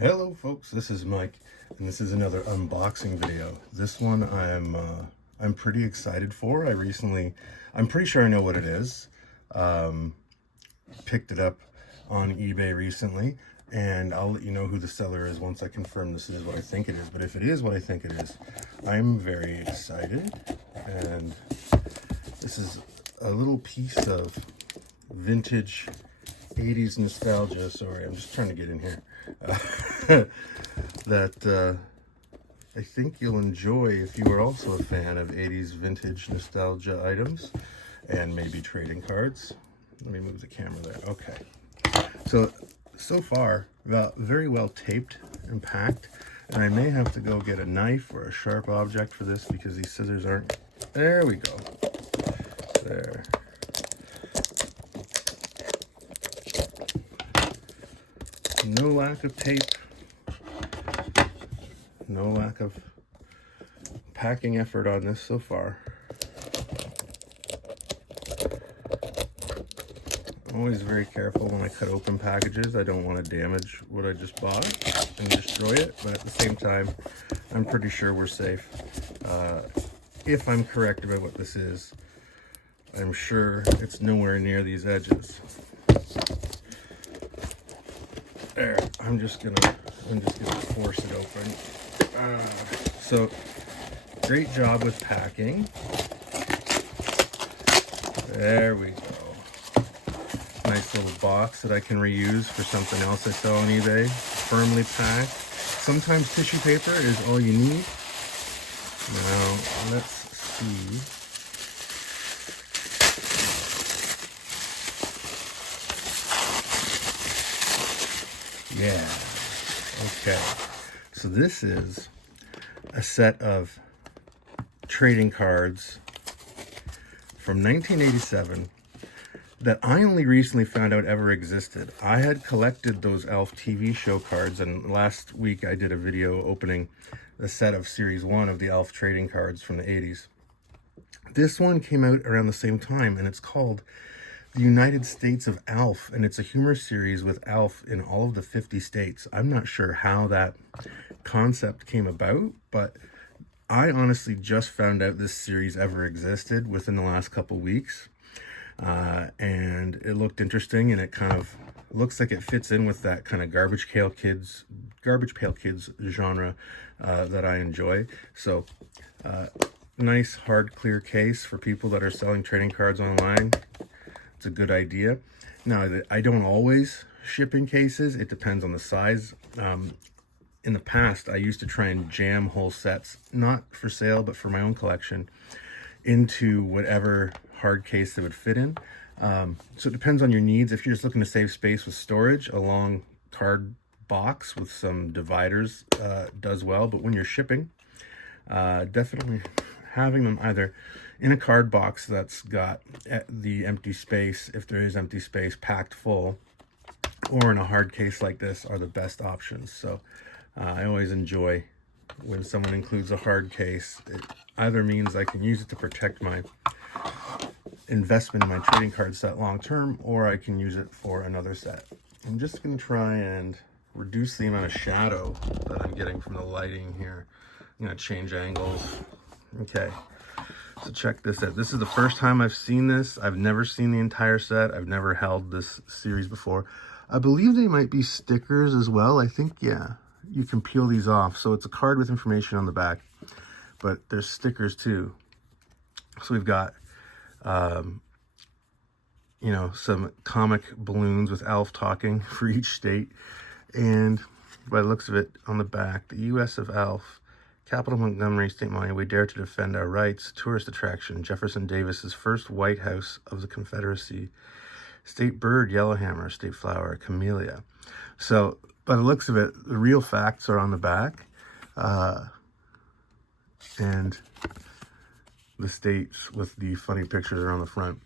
Hello folks, this is Mike and this is another unboxing video. This one I'm pretty excited for. I'm pretty sure I know what it is. Picked it up on eBay recently, and I'll let you know who the seller is once I confirm this is what I think it is. But if it is what I think it is, I'm very excited. And this is a little piece of vintage 80s nostalgia. Sorry, I'm just trying to get in here. That I think you'll enjoy if you are also a fan of 80s vintage nostalgia items and maybe trading cards. Let me move the camera there. Okay. So far, very well taped and packed. And I may have to go get a knife or a sharp object for this because these scissors aren't. There we go. There. No lack of tape. No lack of packing effort on this so far. I'm always very careful when I cut open packages. I don't want to damage what I just bought and destroy it, but at the same time, I'm pretty sure we're safe. If I'm correct about what this is, I'm sure it's nowhere near these edges. There, I'm just gonna force it open. So great job with packing. There we go. Nice little box that I can reuse for something else I saw on eBay. Firmly packed. Sometimes tissue paper is all you need. Now let's see. Yeah. Okay. So this is a set of trading cards from 1987 that I only recently found out ever existed. I had collected those Alf TV show cards, and last week I did a video opening the set of Series 1 of the Alf trading cards from the 80s. This one came out around the same time, and it's called the United States of Alf, and it's a humor series with Alf in all of the 50 states. I'm not sure how that concept came about, but I honestly just found out this series ever existed within the last couple weeks. And it looked interesting, and it kind of looks like it fits in with that kind of Garbage Pail Kids genre that I enjoy. So nice hard clear case for people that are selling trading cards online. It's a good idea. Now, I don't always ship in cases. It depends on the size. In the past, I used to try and jam whole sets, not for sale, but for my own collection, into whatever hard case they would fit in. So it depends on your needs. If you're just looking to save space with storage, a long card box with some dividers does well. But when you're shipping, definitely having them either in a card box that's got the empty space, if there is empty space, packed full, or in a hard case like this are the best options. So I always enjoy when someone includes a hard case. It either means I can use it to protect my investment in my trading card set long term, or I can use it for another set. I'm just going to try and reduce the amount of shadow that I'm getting from the lighting here. I'm going to change angles. Okay, so check this out. This is the first time I've seen this. I've never seen the entire set. I've never held this series before. I believe they might be stickers as well. I think, yeah, you can peel these off. So it's a card with information on the back, but there's stickers too. So we've got, you know, some comic balloons with Alf talking for each state. And by the looks of it, on the back, the U.S. of Alf, Capital Montgomery, State Monument, we dare to defend our rights. Tourist attraction, Jefferson Davis's first White House of the Confederacy. State bird, yellowhammer. State flower, camellia. So by the looks of it, the real facts are on the back. And the states with the funny pictures are on the front.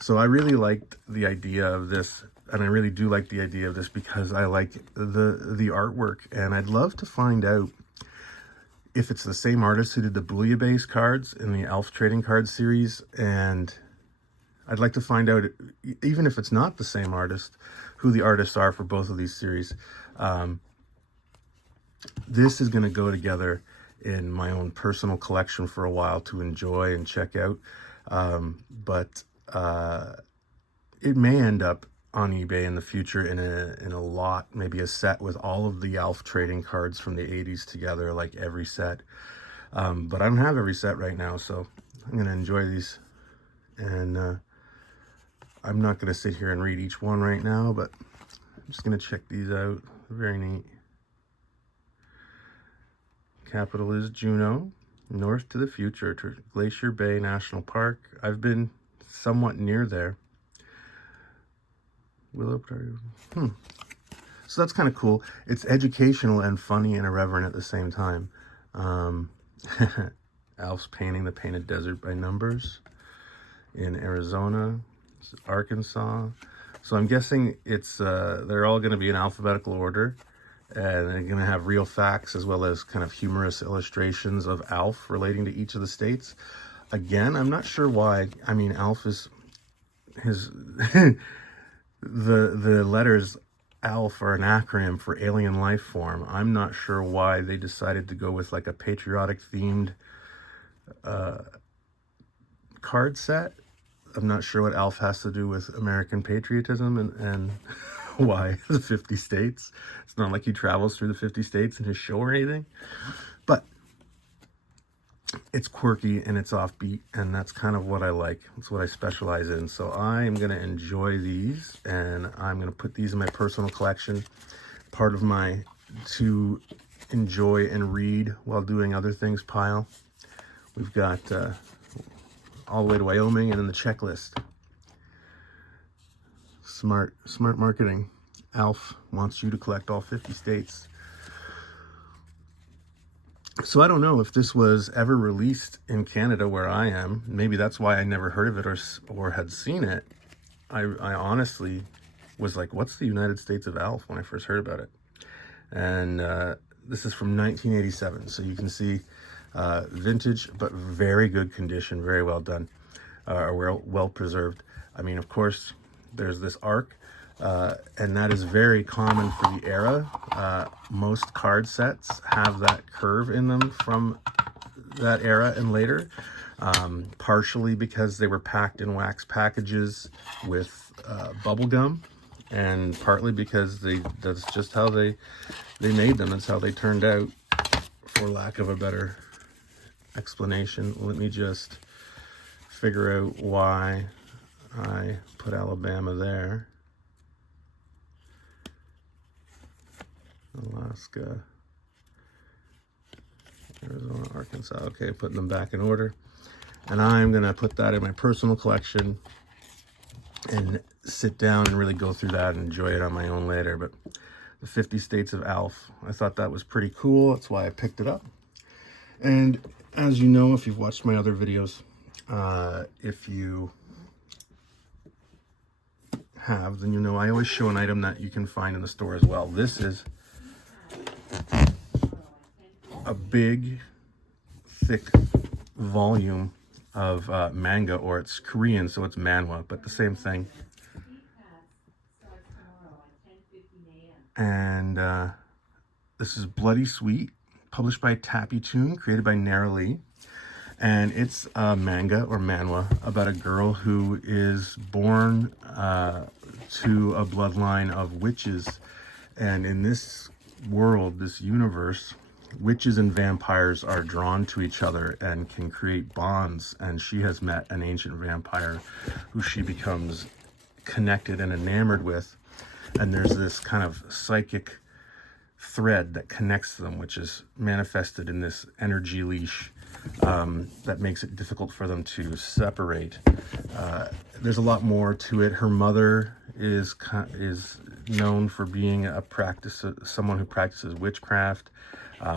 So I really liked the idea of this, and I really do like the idea of this because I like the artwork, and I'd love to find out if it's the same artist who did the Bouillabaisse cards in the Alf trading card series, and I'd like to find out, even if it's not the same artist, who the artists are for both of these series. this is going to go together in my own personal collection for a while to enjoy and check out. But it may end up on eBay in the future in a lot, maybe a set with all of the Alf trading cards from the 80s together, like every set. But I don't have every set right now, so I'm going to enjoy these. And I'm not going to sit here and read each one right now, but I'm just going to check these out. Very neat. Capital is Juneau. North to the future to Glacier Bay National Park. I've been somewhat near there. Willow Prairie. So that's kind of cool. It's educational and funny and irreverent at the same time. Alf's painting the painted desert by numbers in Arizona, Arkansas. So I'm guessing it's they're all going to be in alphabetical order, and they're going to have real facts as well as kind of humorous illustrations of Alf relating to each of the states. Again, I'm not sure why. I mean, Alf is his the letters ALF are an acronym for alien life form. I'm not sure why they decided to go with like a patriotic themed card set. I'm not sure what ALF has to do with American patriotism and why the 50 states. It's not like he travels through the 50 states in his show or anything, but it's quirky and it's offbeat, and that's kind of what I like. It's what I specialize in. So I am going to enjoy these, and I'm going to put these in my personal collection, part of my to enjoy and read while doing other things pile. We've got all the way to Wyoming, and then the checklist. Smart marketing. Alf wants you to collect all 50 states. So I don't know if this was ever released in Canada where I am. Maybe that's why I never heard of it or had seen it. I honestly was like, what's the United States of Alf when I first heard about it? And this is from 1987. So you can see vintage, but very good condition, very well done, well preserved. I mean, of course, there's this arc. And that is very common for the era. Most card sets have that curve in them from that era and later, partially because they were packed in wax packages with bubble gum, and partly because that's just how they made them. That's how they turned out, for lack of a better explanation. Let me just figure out why I put Alabama there. Alaska, Arizona, Arkansas. Okay, putting them back in order. And I'm going to put that in my personal collection and sit down and really go through that and enjoy it on my own later. But the 50 States of Alf, I thought that was pretty cool. That's why I picked it up. And as you know, if you've watched my other videos, if you have, then you know I always show an item that you can find in the store as well. This is a big, thick volume of manga, or it's Korean, so it's Manhwa, but the same thing. And this is Bloody Sweet, published by Tappy Toon, created by Nara Lee. And it's a manga, or manhwa, about a girl who is born to a bloodline of witches. And in this world, this universe, witches and vampires are drawn to each other and can create bonds. And she has met an ancient vampire who she becomes connected and enamored with. And there's this kind of psychic thread that connects them, which is manifested in this energy leash that makes it difficult for them to separate. There's a lot more to it. Her mother is known for being someone who practices witchcraft.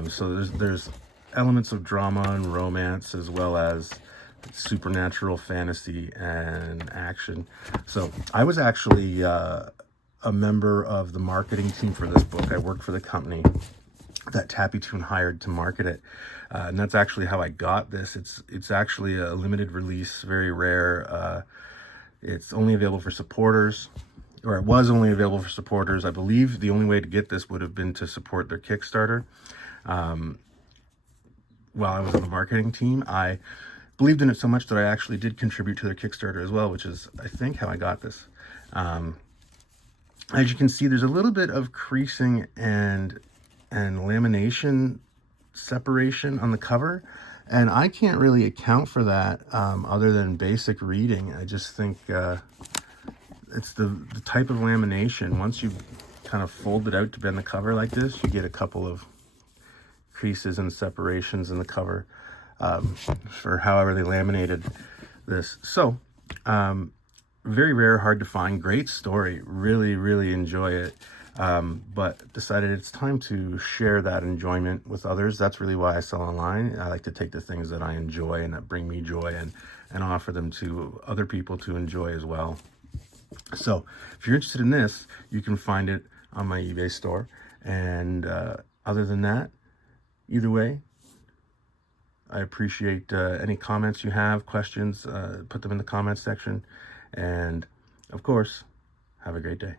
So there's elements of drama and romance, as well as supernatural fantasy and action. So I was actually a member of the marketing team for this book. I worked for the company that Tappy Toon hired to market it. And that's actually how I got this. It's actually a limited release, very rare. It's only available for supporters. It or it was only available for supporters. I believe the only way to get this would have been to support their Kickstarter. While I was on the marketing team, I believed in it so much that I actually did contribute to their Kickstarter as well, which is, I think, how I got this. As you can see, there's a little bit of creasing and lamination separation on the cover, and I can't really account for that other than basic reading. I just think it's the type of lamination. Once you kind of fold it out to bend the cover like this, you get a couple of creases and separations in the cover for however they laminated this. So very rare, hard to find, great story, really enjoy it, but decided it's time to share that enjoyment with others. That's really why I sell online. I like to take the things that I enjoy and that bring me joy and offer them to other people to enjoy as well. So if you're interested in this, you can find it on my eBay store. And other than that, either way, I appreciate any comments you have, questions, put them in the comments section. And of course, have a great day.